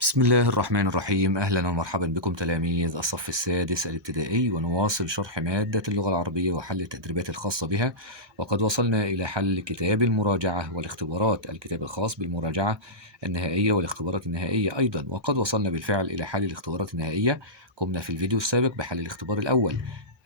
بسم الله الرحمن الرحيم. أهلا ومرحبا بكم تلاميذ الصف السادس الابتدائي، ونواصل شرح مادة اللغة العربية وحل التدريبات الخاصة بها. وقد وصلنا إلى حل كتاب المراجعة والاختبارات، الكتاب الخاص بالمراجعة النهائية والاختبارات النهائية أيضا. وقد وصلنا بالفعل إلى حل الاختبارات النهائية. قمنا في الفيديو السابق بحل الاختبار الأول.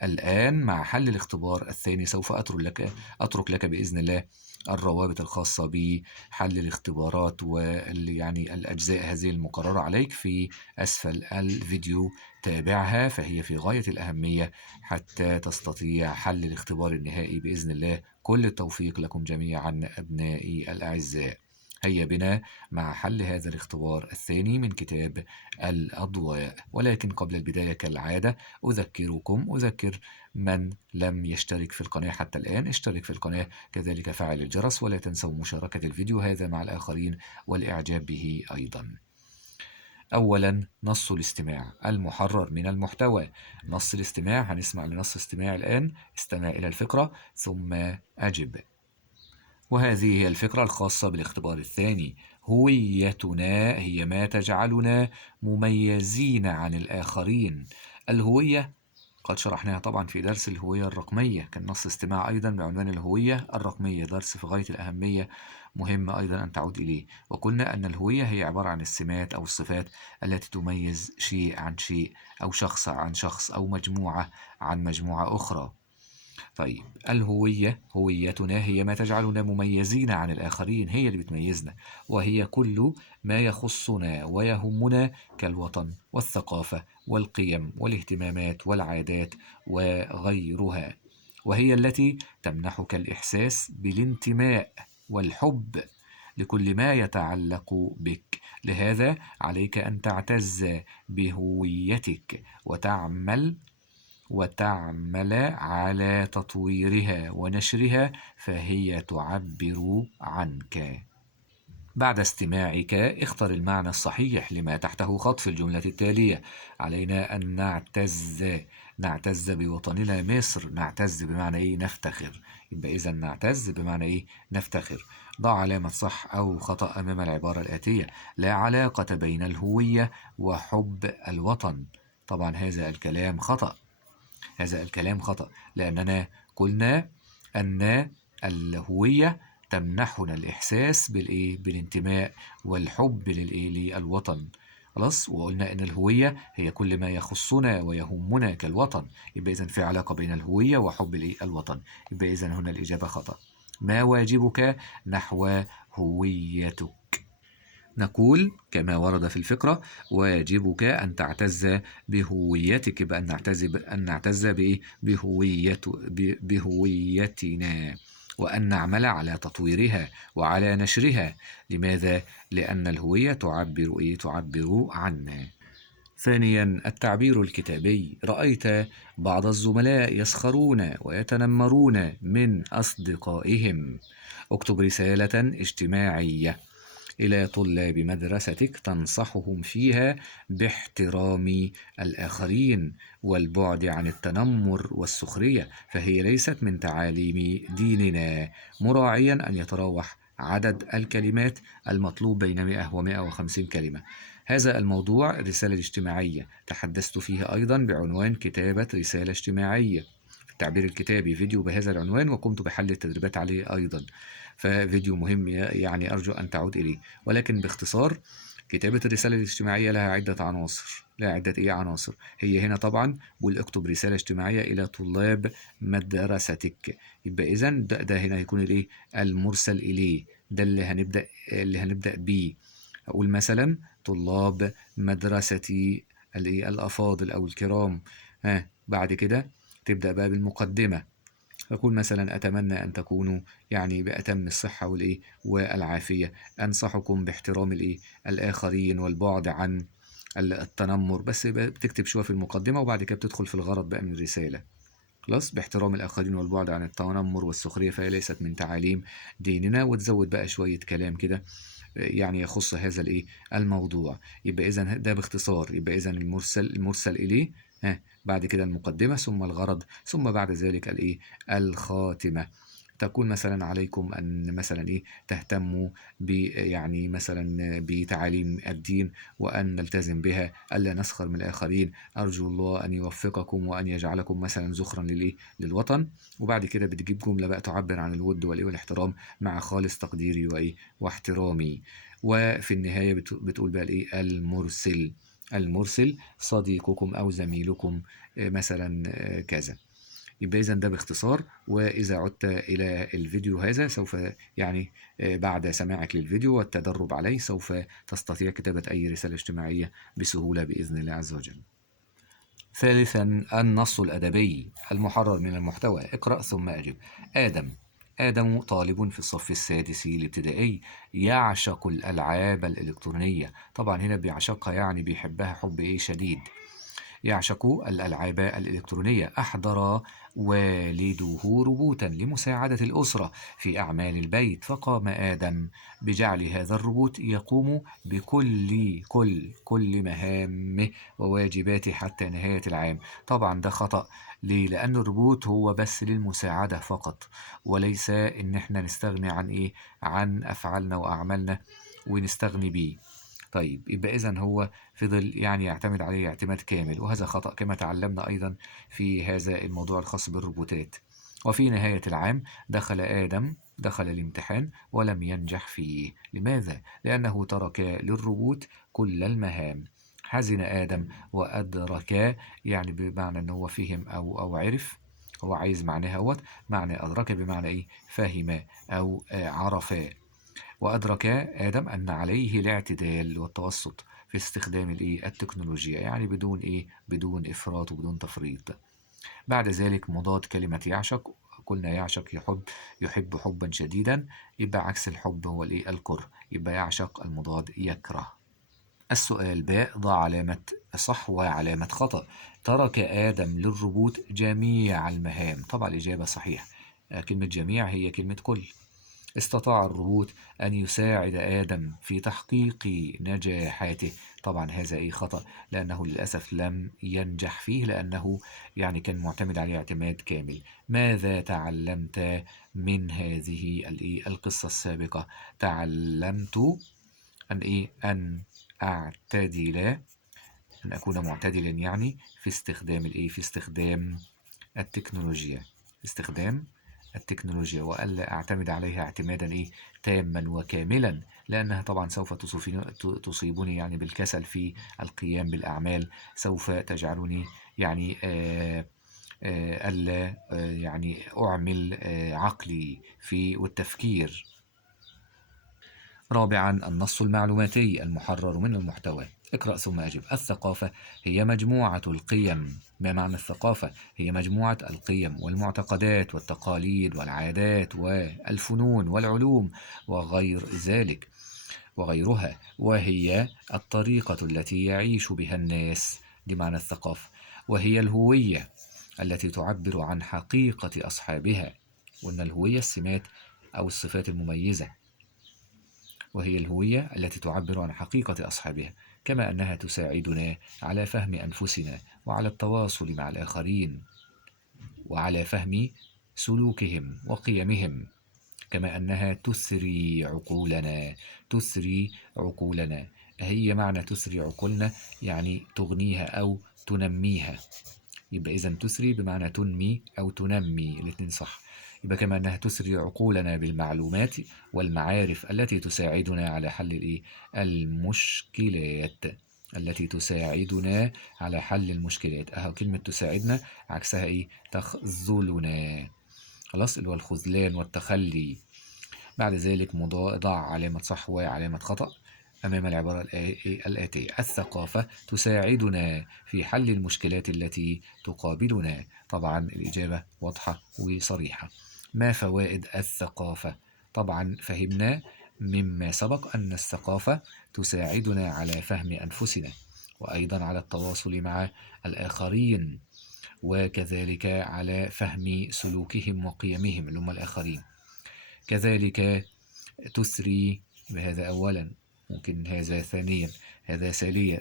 الآن مع حل الاختبار الثاني سوف أترك لك بإذن الله الروابط الخاصة بحل الاختبارات ويعني الأجزاء هذه المقررة عليك في أسفل الفيديو. تابعها، فهي في غاية الأهمية حتى تستطيع حل الاختبار النهائي بإذن الله. كل التوفيق لكم جميعا أبنائي الأعزاء. هيا بنا مع حل هذا الاختبار الثاني من كتاب الأضواء. ولكن قبل البداية كالعادة أذكر من لم يشترك في القناة حتى الآن، اشترك في القناة، كذلك فعل الجرس، ولا تنسوا مشاركة الفيديو هذا مع الآخرين والإعجاب به أيضا. أولا، نص الاستماع المحرر من المحتوى. نص الاستماع، هنسمع لنص استماع الآن. استمع إلى الفكرة ثم أجب. وهذه هي الفكرة الخاصة بالاختبار الثاني. هويتنا هي ما تجعلنا مميزين عن الآخرين. الهوية قد شرحناها طبعا في درس الهوية الرقمية، كان نص استماع أيضا بعنوان الهوية الرقمية، درس في غاية الأهمية، مهم أيضا أن تعود إليه. وقلنا أن الهوية هي عبارة عن السمات أو الصفات التي تميز شيء عن شيء، أو شخص عن شخص، أو مجموعة عن مجموعة أخرى. طيب، هويتنا هي ما تجعلنا مميزين عن الآخرين، هي اللي بتميزنا، وهي كل ما يخصنا ويهمنا كالوطن والثقافة والقيم والاهتمامات والعادات وغيرها، وهي التي تمنحك الإحساس بالانتماء والحب لكل ما يتعلق بك. لهذا عليك أن تعتز بهويتك وتعمل على تطويرها ونشرها، فهي تعبر عنك. بعد استماعك اختر المعنى الصحيح لما تحته خط في الجملة التالية. علينا أن نعتز بوطننا مصر. نعتز بمعنى إيه؟ نفتخر. يبقى إذا نعتز بمعنى إيه؟ نفتخر. ضع علامة صح أو خطأ أمام العبارة الآتية: لا علاقة بين الهوية وحب الوطن. طبعا هذا الكلام خطأ. لأننا قلنا أن الهوية تمنحنا الإحساس بالانتماء والحب للوطن. خلاص، وقلنا أن الهوية هي كل ما يخصنا ويهمنا كالوطن. يبقى إذن في علاقة بين الهوية وحب الوطن. يبقى إذن هنا الإجابة خطأ. ما واجبك نحو هويتك؟ نقول كما ورد في الفقرة: واجبك أن تعتز بهويتك. يبقى أن نعتز بإيه؟ بهويتنا، وأن نعمل على تطويرها وعلى نشرها. لماذا؟ لأن الهوية تعبر عنا. ثانيا، التعبير الكتابي. رأيت بعض الزملاء يسخرون ويتنمرون من أصدقائهم. اكتب رسالة اجتماعية إلى طلاب مدرستك تنصحهم فيها باحترام الآخرين والبعد عن التنمر والسخرية، فهي ليست من تعاليم ديننا، مراعيا أن يتراوح عدد الكلمات المطلوب بين 100 و 150 كلمة. هذا الموضوع الرسالة الاجتماعية تحدثت فيها أيضا بعنوان كتابة رسالة اجتماعية. التعبير الكتابي فيديو بهذا العنوان، وقمت بحل التدريبات عليه أيضا، ففيديو مهم يعني أرجو أن تعود إليه. ولكن باختصار، كتابة الرسالة الاجتماعية لها عدة عناصر. عناصر. هي هنا طبعا بقول اكتب رسالة اجتماعية إلى طلاب مدرستك. يبقى إذا ده هنا هيكون الإيه؟ المرسل إليه. ده اللي هنبدأ بيه. أقول مثلا طلاب مدرستي الأفاضل أو الكرام. بعد كده تبدأ بقى بالمقدمة. أقول مثلا: أتمنى أن تكونوا يعني بأتم الصحة والعافية. أنصحكم باحترام الآخرين والبعد عن التنمر. بس بتكتب شوية في المقدمة، وبعد كده بتدخل في الغرض بقى من الرسالة. خلاص، باحترام الآخرين والبعد عن التنمر والسخرية، فهي ليست من تعاليم ديننا، وتزود بقى شوية كلام كده يعني يخص هذا الموضوع. يبقى إذا ده باختصار. يبقى إذا المرسل إليه، بعد كده المقدمة، ثم الغرض، ثم بعد ذلك الخاتمة. تكون مثلا عليكم أن مثلا تهتموا يعني مثلا بتعاليم الدين وأن نلتزم بها، ألا نسخر من الآخرين، أرجو الله أن يوفقكم وأن يجعلكم مثلا زخرا للوطن. وبعد كده بتجيب جملة بقى تعبر عن الود والاحترام مع خالص تقديري واحترامي. وفي النهاية بتقول بقى المرسل صديقكم أو زميلكم مثلا كذا. يبقى إذا ده باختصار. وإذا عدت إلى الفيديو هذا سوف يعني بعد سماعك للفيديو والتدرب عليه سوف تستطيع كتابة أي رسالة اجتماعية بسهولة بإذن الله عز وجل. ثالثا، النص الأدبي المحرر من المحتوى. اقرأ ثم أجب. آدم طالب في الصف السادس الابتدائي يعشق الألعاب الإلكترونية. طبعا هنا بيعشقها يعني بيحبها حب شديد. يعشق الألعاب الإلكترونية. أحضر والده روبوتا لمساعدة الأسرة في أعمال البيت، فقام آدم بجعل هذا الروبوت يقوم بكل مهامه وواجباته حتى نهاية العام. طبعا ده خطأ. ليه؟ لأن الروبوت هو بس للمساعدة فقط، وليس إن احنا نستغني عن أفعالنا وأعمالنا ونستغني بيه. طيب يبقى إذن هو فضل يعني يعتمد عليه اعتماد كامل، وهذا خطأ كما تعلمنا أيضا في هذا الموضوع الخاص بالروبوتات. وفي نهاية العام دخل الامتحان ولم ينجح فيه. لماذا؟ لأنه ترك للروبوت كل المهام. حزن آدم وأدرك، يعني بمعنى أنه فهم أو عرف. هو عايز معناه معنى أدرك بمعنى فهم أو عرف. وأدرك آدم أن عليه الاعتدال والتوسط في استخدام التكنولوجيا، يعني بدون إفراط وبدون تفريط. بعد ذلك مضاد كلمة يعشق، قلنا يعشق يحب حبا شديدا، يبقى عكس الحب هو الكره، يبقى يعشق المضاد يكره. السؤال باء، ضع علامة صح وعلامة خطأ. ترك آدم للروبوت جميع المهام. طبعا الإجابة صحيحة. كلمة جميع هي كلمة كل. استطاع الروبوت أن يساعد آدم في تحقيق نجاحاته. طبعا هذا خطأ، لأنه للأسف لم ينجح فيه، لأنه يعني كان معتمد عليه اعتماد كامل. ماذا تعلمت من هذه القصة السابقة؟ تعلمت أن أعتدل، أن أكون معتدلا يعني في استخدام التكنولوجيا، وألا أعتمد عليها اعتمادا تاما وكاملا، لأنها طبعا سوف تصيبني يعني بالكسل في القيام بالأعمال، سوف تجعلني يعني ألا يعني أعمل عقلي والتفكير. رابعا، النص المعلوماتي المحرر من المحتوى. اقرأ ثم أجب. الثقافة هي مجموعة القيم. ما معنى الثقافة؟ هي مجموعة القيم والمعتقدات والتقاليد والعادات والفنون والعلوم وغير ذلك وغيرها، وهي الطريقة التي يعيش بها الناس. دي معنى الثقافة. وهي الهوية التي تعبر عن حقيقة أصحابها. وأن الهوية السمات أو الصفات المميزة، وهي الهوية التي تعبر عن حقيقة أصحابها، كما أنها تساعدنا على فهم أنفسنا وعلى التواصل مع الآخرين وعلى فهم سلوكهم وقيمهم، كما أنها تثري عقولنا. هي معنى تثري عقولنا يعني تغنيها أو تنميها. يبقى إذا تثري بمعنى تنمي أو تنمي، الاثنين صح. يبقى كما أنها تثري عقولنا بالمعلومات والمعارف التي تساعدنا على حل المشكلات كلمة تساعدنا عكسها تخذلنا. خلاص، اللي هو الخذلان والتخلي. بعد ذلك ضع علامة صح وعلامة خطأ أمام العبارة الآتية. الثقافة تساعدنا في حل المشكلات التي تقابلنا. طبعا الإجابة واضحة وصريحة. ما فوائد الثقافة؟ طبعا فهمنا مما سبق أن الثقافة تساعدنا على فهم أنفسنا، وأيضا على التواصل مع الآخرين، وكذلك على فهم سلوكهم وقيمهم اللي هم الآخرين. كذلك تثري، بهذا أولا، ممكن هذا ثانيا، هذا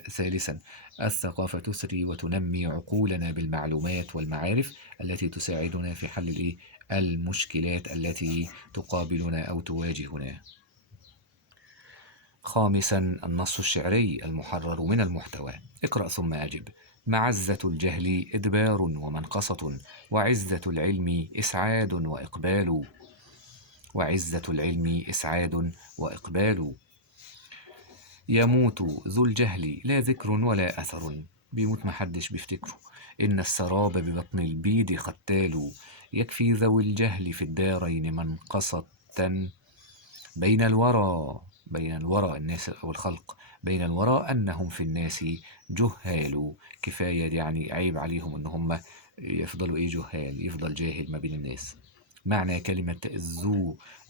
ثالثا. الثقافة تثري وتنمي عقولنا بالمعلومات والمعارف التي تساعدنا في حل المشكلات التي تقابلنا أو تواجهنا. خامسا، النص الشعري المحرر من المحتوى. اقرأ ثم أجب. معزة الجهل إدبار ومنقصة، وعزة العلم إسعاد وإقبال. وعزة العلم إسعاد وإقبال. يموت ذو الجهل لا ذكر ولا أثر، بيموت محدش بيفتكره. إن السراب ببطن البيد قتال، يكفي ذوي الجهل في الدارين منقصة. بين الورى الناس أو الخلق، بين الورى أنهم في الناس جهال. كفاية يعني عيب عليهم إن هم يفضلوا جهال، يفضل جاهل ما بين الناس. معنى كلمة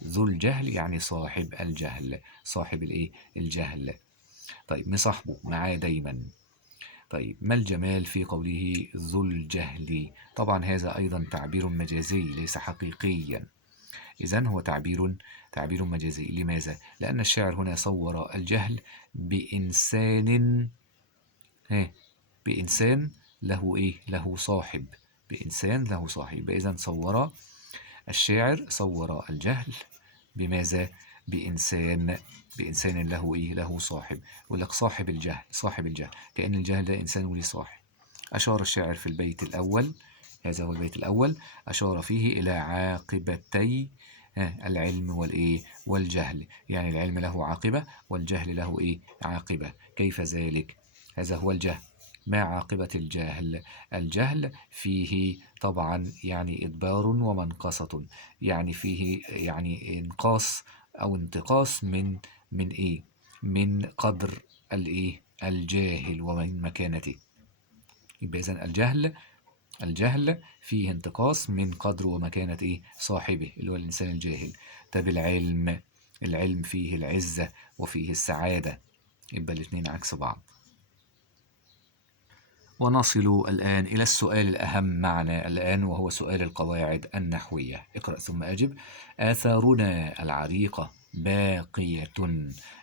ذو الجهل يعني صاحب الجهل، صاحب الجهل. طيب، مصاحبه معاه دايما. طيب، ما الجمال في قوله ذو الجهل؟ طبعا هذا أيضا تعبير مجازي ليس حقيقيا. إذن هو تعبير مجازي. لماذا؟ لأن الشاعر هنا صور الجهل بإنسان، بإنسان له صاحب، بإنسان له صاحب. إذن الشاعر صور الجهل بماذا؟ بإنسان له صاحب. يقول لك صاحب الجهل، كأن الجهل ده إنسان وليه صاحب. أشار الشاعر في البيت الأول، هذا هو البيت الأول، أشار فيه إلى عاقبتي العلم والجهل. يعني العلم له عاقبة والجهل له عاقبة. كيف ذلك؟ هذا هو الجهل. ما عاقبة الجهل؟ الجهل فيه طبعا يعني إدبار ومنقصة، يعني فيه يعني إنقاص أو انتقاص من قدر الجاهل ومن مكانته. يبقى إذن الجهل فيه انتقاص من قدر ومكانة صاحبه اللي هو الإنسان الجاهل. طب العلم فيه العزة وفيه السعادة، يبقى الاثنين عكس بعض. ونصل الآن إلى السؤال الأهم معنا الآن، وهو سؤال القواعد النحوية. اقرأ ثم أجب. آثارنا العريقة باقية،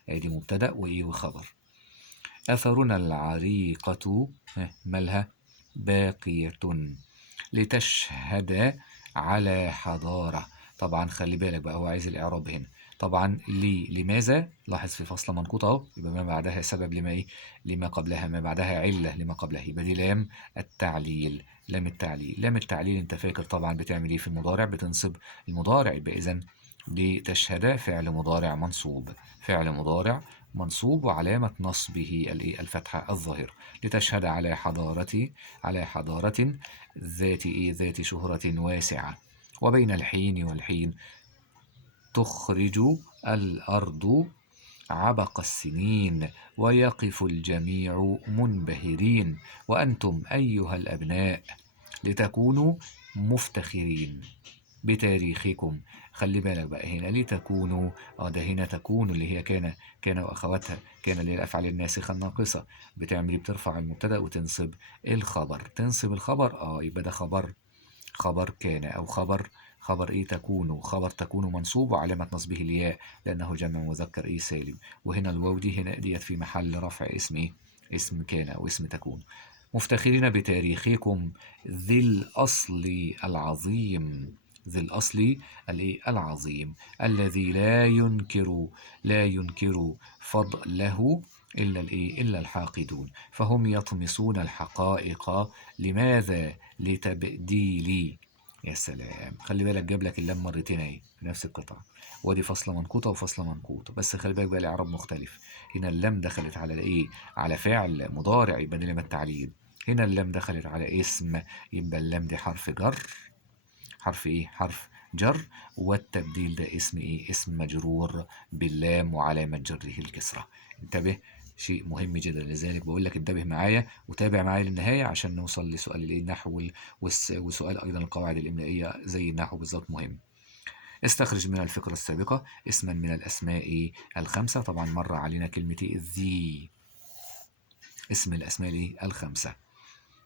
ادي مبتدأ وخبر. آثارنا العريقة مالها؟ باقية، لتشهد على حضارة. طبعا خلي بالك بقى، هو عايز الإعراب هنا. طبعا لماذا؟ لاحظ في فصل منقوط اهو، يبقى ما بعدها سبب لما قبلها، ما بعدها علة لما قبلها، يبقى دي لام التعليل. لام التعليل انت فاكر طبعا بتعمل ايه في المضارع؟ بتنصب المضارع. يبقى اذا لتشهد فعل مضارع منصوب وعلامة نصبه الفتحة الظاهرة. لتشهد على حضارة ذات شهرة واسعة. وبين الحين والحين تخرج الأرض عبق السنين، ويقف الجميع منبهرين، وأنتم أيها الأبناء لتكونوا مفتخرين بتاريخكم. خلي بالك بقى هنا لتكونوا، ده هنا تكون اللي هي كان وأخواتها، كان اللي هي الأفعال الناسخة الناقصة. بترفع المبتدأ وتنصب الخبر. يبقى ده خبر كان، أو خبر تكون. خبر تكون منصوب وعلامة نصبه الياء لأنه جمع مذكر سالم. وهنا الواو دي هنا ديت في محل رفع اسم كان أو اسم تكون. مفتخرين بتاريخكم ذي الأصل العظيم، العظيم الذي لا ينكر فضله إلا الحاقدون، فهم يطمسون الحقائق. لماذا؟ لتبديل. يا سلام، خلي بالك جاب لك اللام مرتين اهي في نفس القطعة، ودي فصلة منقوطة وفصلة منقوطة، بس خلي بالك بقى الإعراب مختلف. هنا اللام دخلت على على فعل مضارع يبقى دي لام التعليل. هنا اللام دخلت على اسم، يبقى اللام دي حرف جر. حرف جر. والتبديل ده اسم مجرور باللام وعلامة جره الكسرة. انتبه، شيء مهم جدا، لذلك بقول لك انتبه معايا وتابع معايا للنهاية عشان نوصل لسؤال النحو وسؤال أيضا القواعد الإملائية زي النحو بالظبط مهم. استخرج من الفقرة السابقة اسما من الأسماء الخمسة. طبعا مر علينا كلمة ذي، اسم الأسماء الخمسة.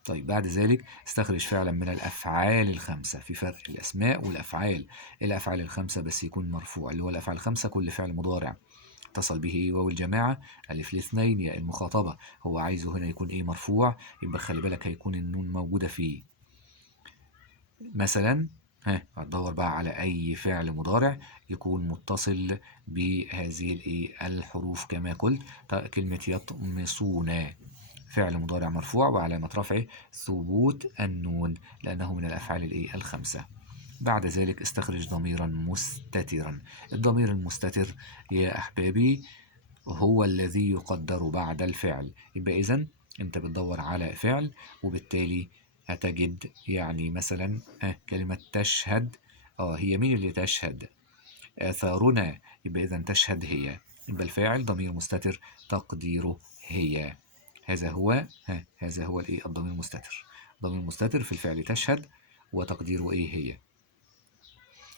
طيب، بعد ذلك استخرج فعلا من الأفعال الخمسة. في فرق الأسماء والأفعال. الأفعال الخمسة بس يكون مرفوع، اللي هو الأفعال الخمسة كل فعل مضارع اتصل به واو الجماعة، ألف الاثنين، ياء المخاطبة. هو عايزه هنا يكون مرفوع، يبقى خلي بالك هيكون النون موجودة فيه. مثلا هتدور بقى على أي فعل مضارع يكون متصل بهذه الحروف كما قلت. كلمة يطمسون فعل مضارع مرفوع وعلامة رفعه ثبوت النون لأنه من الأفعال الخمسة. بعد ذلك استخرج ضميرا مستترا. الضمير المستتر يا أحبابي هو الذي يقدر بعد الفعل. يبقى إذن أنت بتدور على فعل وبالتالي هتجد يعني مثلا كلمة تشهد. هي مين اللي تشهد؟ آثارنا. يبقى إذن تشهد هي. يبقى الفاعل ضمير مستتر تقديره هي. هذا هو الضمير المستتر. ضمير مستتر في الفعل تشهد وتقديره هي.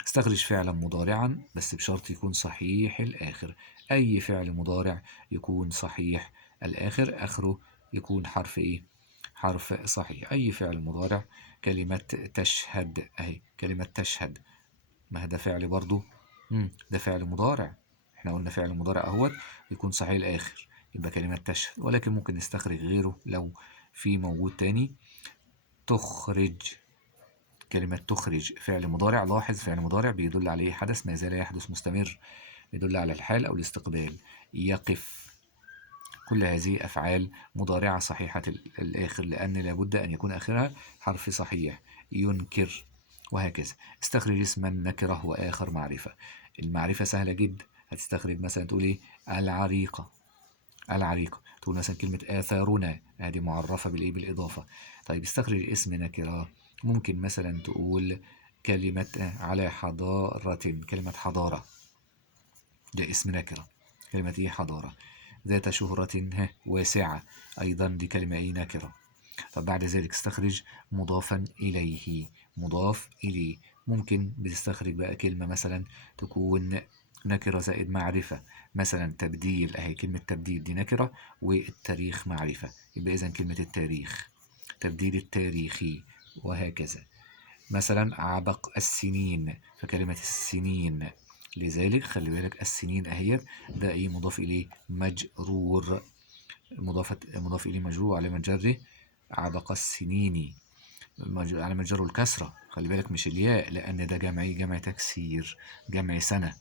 استخرج فعلا مضارعا بس بشرط يكون صحيح الآخر. أي فعل مضارع يكون صحيح الآخر، آخره يكون حرف حرف صحيح. أي فعل مضارع. كلمة تشهد أهي، كلمة تشهد، ما ده فعل برضو. ده فعل مضارع. احنا قلنا فعل مضارع اهوت يكون صحيح الآخر، يبقى كلمة تشهد. ولكن ممكن نستخرج غيره لو في موجود تاني. تخرج. كلمة تخرج فعل مضارع. لاحظ فعل مضارع بيدل عليه حدث ما زال يحدث مستمر، يدل على الحال أو الاستقبال. يقف. كل هذه أفعال مضارعة صحيحة الآخر لأن لابد أن يكون آخرها حرف صحيح. ينكر وهكذا. استخرج اسما نكرة وآخر معرفة. المعرفة سهلة جدا. هتستخرج مثلا تقول العريقة. العريقة. تقول مثلا كلمة آثارنا، هذه معرفة بالإضافة. طيب استخرج اسم نكرة. ممكن مثلا تقول كلمة على حضارة. كلمة حضارة ده اسم نكرة. كلمة حضارة. ذات شهرة واسعة، أيضا دي كلمة نكرة. طب بعد ذلك استخرج مضافا إليه. مضاف إليه. ممكن بتستخرج بقى كلمة مثلا تكون نكرة زائد معرفة. مثلا تبديل، أهي كلمة تبديل دي نكرة والتاريخ معرفة، يبقى إذن كلمة التاريخ تبديل التاريخي وهكذا. مثلا عبق السنين، فكلمة السنين. لذلك خلي بالك السنين أهيت ده مضاف إليه مجرور. مضاف إليه مجرور على جره عبق السنين. على جره الكسرة. خلي بالك مش الياء لأن ده جمع تكسير، جمع سنة،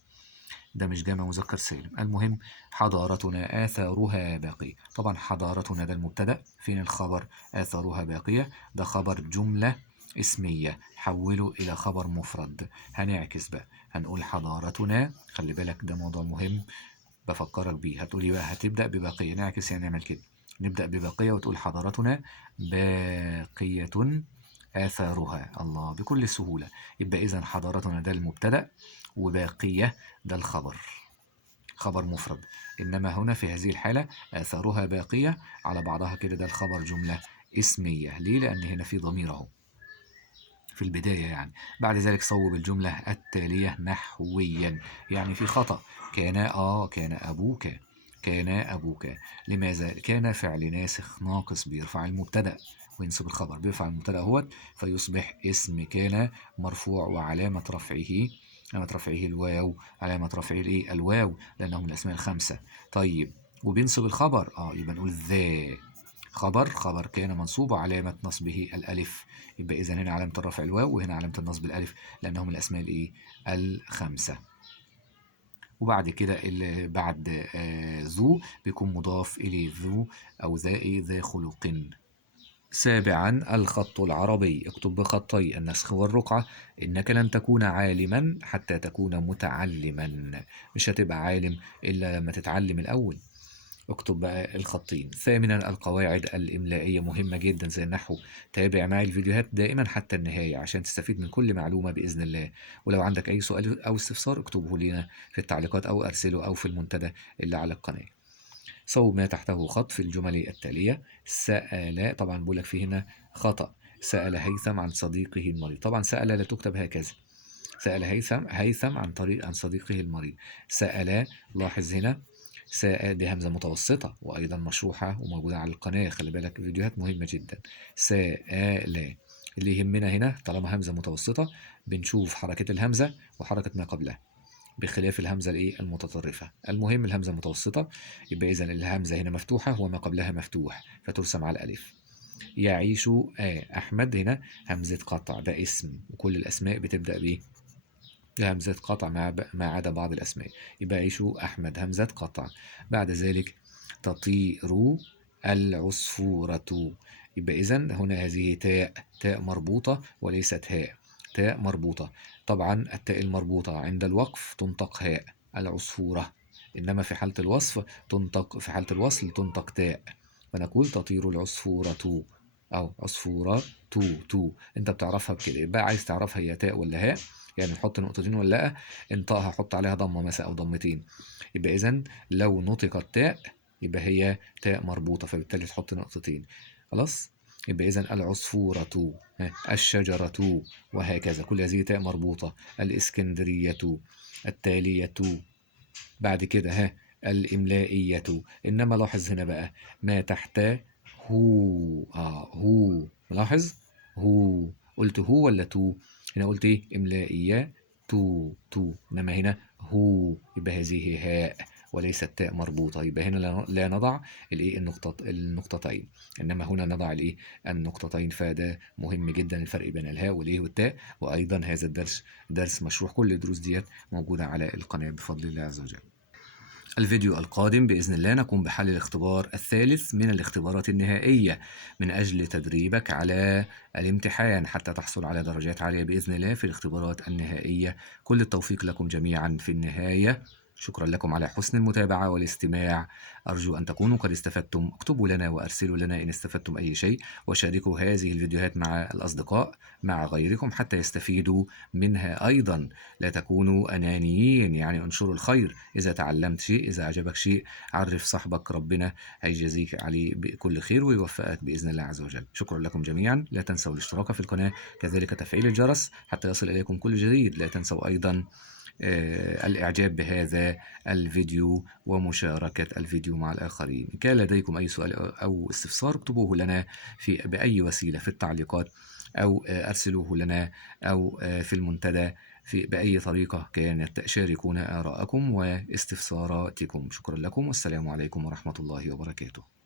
ده مش جمع مذكر سالم. المهم حضارتنا آثارها باقية. طبعا حضارتنا ده المبتدأ، فين الخبر؟ آثارها باقية ده خبر جملة اسمية، حوله إلى خبر مفرد. هنعكس بقى، هنقول حضارتنا. خلي بالك ده موضوع مهم بفكرك بيه. هتقولي بقى هتبدأ بباقية، نعكس يعني نعمل كده، نبدأ بباقية وتقول حضارتنا باقية آثارها. الله، بكل سهولة. يبقى إذن حضارتنا ده المبتدأ وباقية ده الخبر، خبر مفرد. إنما هنا في هذه الحالة آثارها باقية على بعضها كده ده الخبر جملة اسمية. ليه؟ لأن هنا في ضمير اهو في البداية يعني. بعد ذلك صوب الجملة التالية نحويا، يعني في خطأ. كان أبوك. كان أبوك. لماذا؟ كان فعل ناسخ ناقص بيرفع المبتدأ وينصب الخبر. بيرفع المبتدأ هو فيصبح اسم كان مرفوع وعلامة رفعه الواو. علامة رفعه الواو لأنه من الأسماء الخمسة. طيب وبينصب الخبر يبقى نقول ذا. خبر كان منصوب وعلامة نصبه الألف. يبقى إذا هنا علامة الرفع الواو وهنا علامة النصب الألف لأنهم من الأسماء الخمسة. وبعد كده اللي بعد ذو بيكون مضاف إليه ذو أو ذا خلق. سابعا الخط العربي. اكتب بخطي النسخ والرقعة. إنك لن تكون عالما حتى تكون متعلما. مش هتبقى عالم إلا لما تتعلم الأول. اكتب بقى الخطين. ثامنا القواعد الإملائية مهمة جدا زي النحو. تابع معي الفيديوهات دائما حتى النهاية عشان تستفيد من كل معلومة بإذن الله. ولو عندك أي سؤال أو استفسار اكتبه لنا في التعليقات أو أرسله أو في المنتدى اللي على القناة. صوب ما تحته خط في الجمل التالية. سأل، طبعا بقول لك في هنا خطأ. سأل هيثم عن صديقه المريض. طبعا سأل لا تكتب هكذا. سأل هيثم عن صديقه المريض. سأل، لاحظ هنا ساء دي همزة متوسطة وأيضا مشروحة وموجودة على القناة. خلي بالك فيديوهات مهمة جدا. سأل اللي يهمنا هنا طالما همزة متوسطة بنشوف حركة الهمزة وحركة ما قبلها بخلاف الهمزة المتطرفة. المهم الهمزة متوسطة، يبقى إذا الهمزة هنا مفتوحة وما قبلها مفتوح فترسم على الألف. يعيش أحمد هنا همزة قطع، ده اسم وكل الأسماء بتبدأ بإيه؟ همزة قطع ما عدا بعض الأسماء. يبقى يعيش أحمد همزة قطع. بعد ذلك تطير العصفورة. يبقى إذن هنا هذه تاء مربوطة وليست هاء، تاء مربوطة. طبعا التاء المربوطة عند الوقف تنطق هاء العصفورة، إنما في حالة الوصف في حالة الوصل تنطق تاء، فنقول تطير العصفورة أو عصفورة تو. أنت بتعرفها بكده، يبقى عايز تعرفها هي تاء ولا هاء، يعني نحط نقطتين ولا لا، انطقها حط عليها ضمة مثلا أو ضمتين. يبقى إذن لو نطقت تاء يبقى هي تاء مربوطة، فبالتالي تحط نقطتين. خلاص. يبقى إذن العصفورة، الشجرة، وهكذا كل هذه تاء مربوطة. الإسكندرية، التالية، بعد كده الإملائية. إنما لاحظ هنا بقى ما تحت هو ملاحظ هو، قلت هو ولا تو؟ هنا قلت إيه؟ إملائية تو، إنما هنا هو، يبقى هذه هاء وليست تاء مربوطة. يبقى هنا لا نضع الإيه النقطتين، إنما هنا نضع الإيه النقطتين. فده مهم جدا الفرق بين الهاء والإيه والتاء. وأيضا هذا الدرس درس مشروح، كل الدروس ديت موجودة على القناة بفضل الله عز وجل. الفيديو القادم بإذن الله نقوم بحل الاختبار الثالث من الاختبارات النهائية من أجل تدريبك على الامتحان حتى تحصل على درجات عالية بإذن الله في الاختبارات النهائية. كل التوفيق لكم جميعا في النهاية. شكرا لكم على حسن المتابعة والاستماع. أرجو أن تكونوا قد استفدتم. اكتبوا لنا وأرسلوا لنا إن استفدتم أي شيء، وشاركوا هذه الفيديوهات مع الأصدقاء مع غيركم حتى يستفيدوا منها أيضا. لا تكونوا أنانيين، يعني انشروا الخير. إذا تعلمت شيء، إذا عجبك شيء، عرف صاحبك، ربنا هيجازيك عليه بكل خير ويوفقك بإذن الله عز وجل. شكرا لكم جميعا. لا تنسوا الاشتراك في القناة، كذلك تفعيل الجرس حتى يصل إليكم كل جديد. لا تنسوا أيضا الإعجاب بهذا الفيديو ومشاركة الفيديو مع الآخرين. كان لديكم أي سؤال أو استفسار اكتبوه لنا بأي وسيلة في التعليقات، أو أرسلوه لنا، أو في المنتدى، بأي طريقة كانت. شاركونا آراءكم واستفساراتكم. شكرا لكم والسلام عليكم ورحمة الله وبركاته.